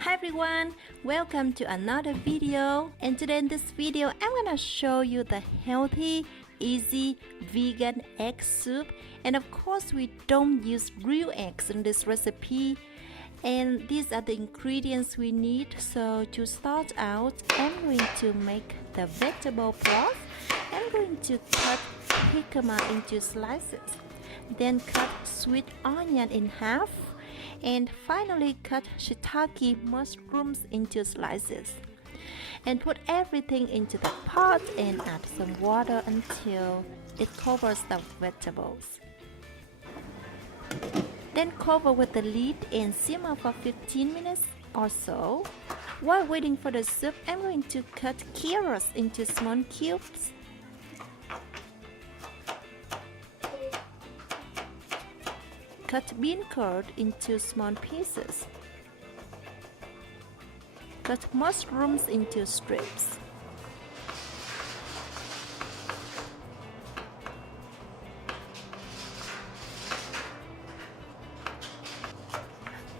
Hi everyone, welcome to another video, and today in this video I'm gonna show you the healthy, easy vegan egg soup. And of course we don't use real eggs in this recipe, and these are the ingredients we need. So to start out, I'm going to make the vegetable broth. I'm going to cut jicama into slices, then cut sweet onion in half, and finally cut shiitake mushrooms into slices, and put everything into the pot and add some water until it covers the vegetables. Then cover with the lid and simmer for 15 minutes or so. While waiting for the soup, I'm going to cut carrots into small cubes. Cut bean curd into small pieces. Cut mushrooms into strips.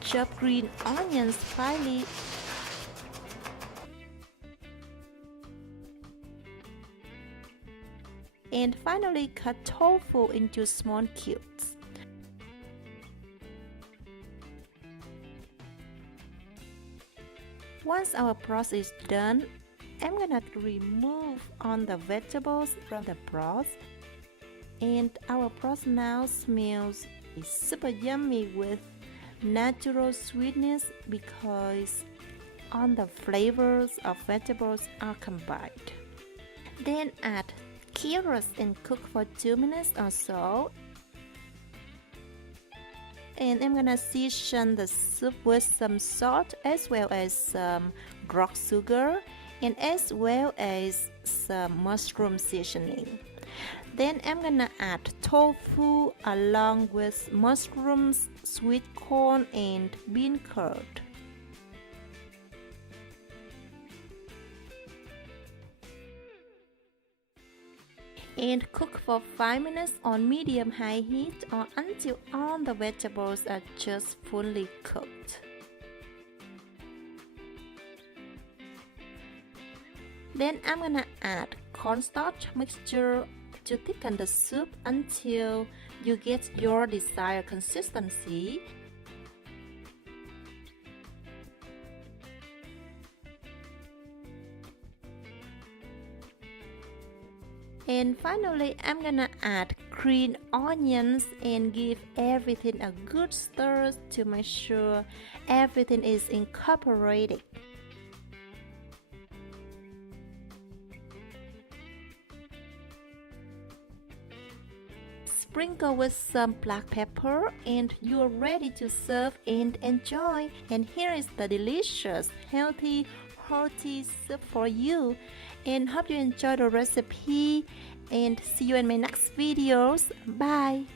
Chop green onions finely. And finally cut tofu into small cubes. Once our broth is done, I'm gonna remove all the vegetables from the broth, and our broth now smells super yummy with natural sweetness because all the flavors of vegetables are combined. Then add carrots and cook for 2 minutes or so. And I'm gonna season the soup with some salt as well as some rock sugar and as well as some mushroom seasoning. Then I'm gonna add tofu along with mushrooms, sweet corn and bean curd. And cook for 5 minutes on medium-high heat or until all the vegetables are just fully cooked. Then I'm gonna add cornstarch mixture to thicken the soup until you get your desired consistency. And finally, I'm gonna add green onions and give everything a good stir to make sure everything is incorporated. Sprinkle with some black pepper and you're ready to serve and enjoy. And here is the delicious, healthy, hearty soup for you. And hope you enjoy the recipe, and see you in my next videos. Bye.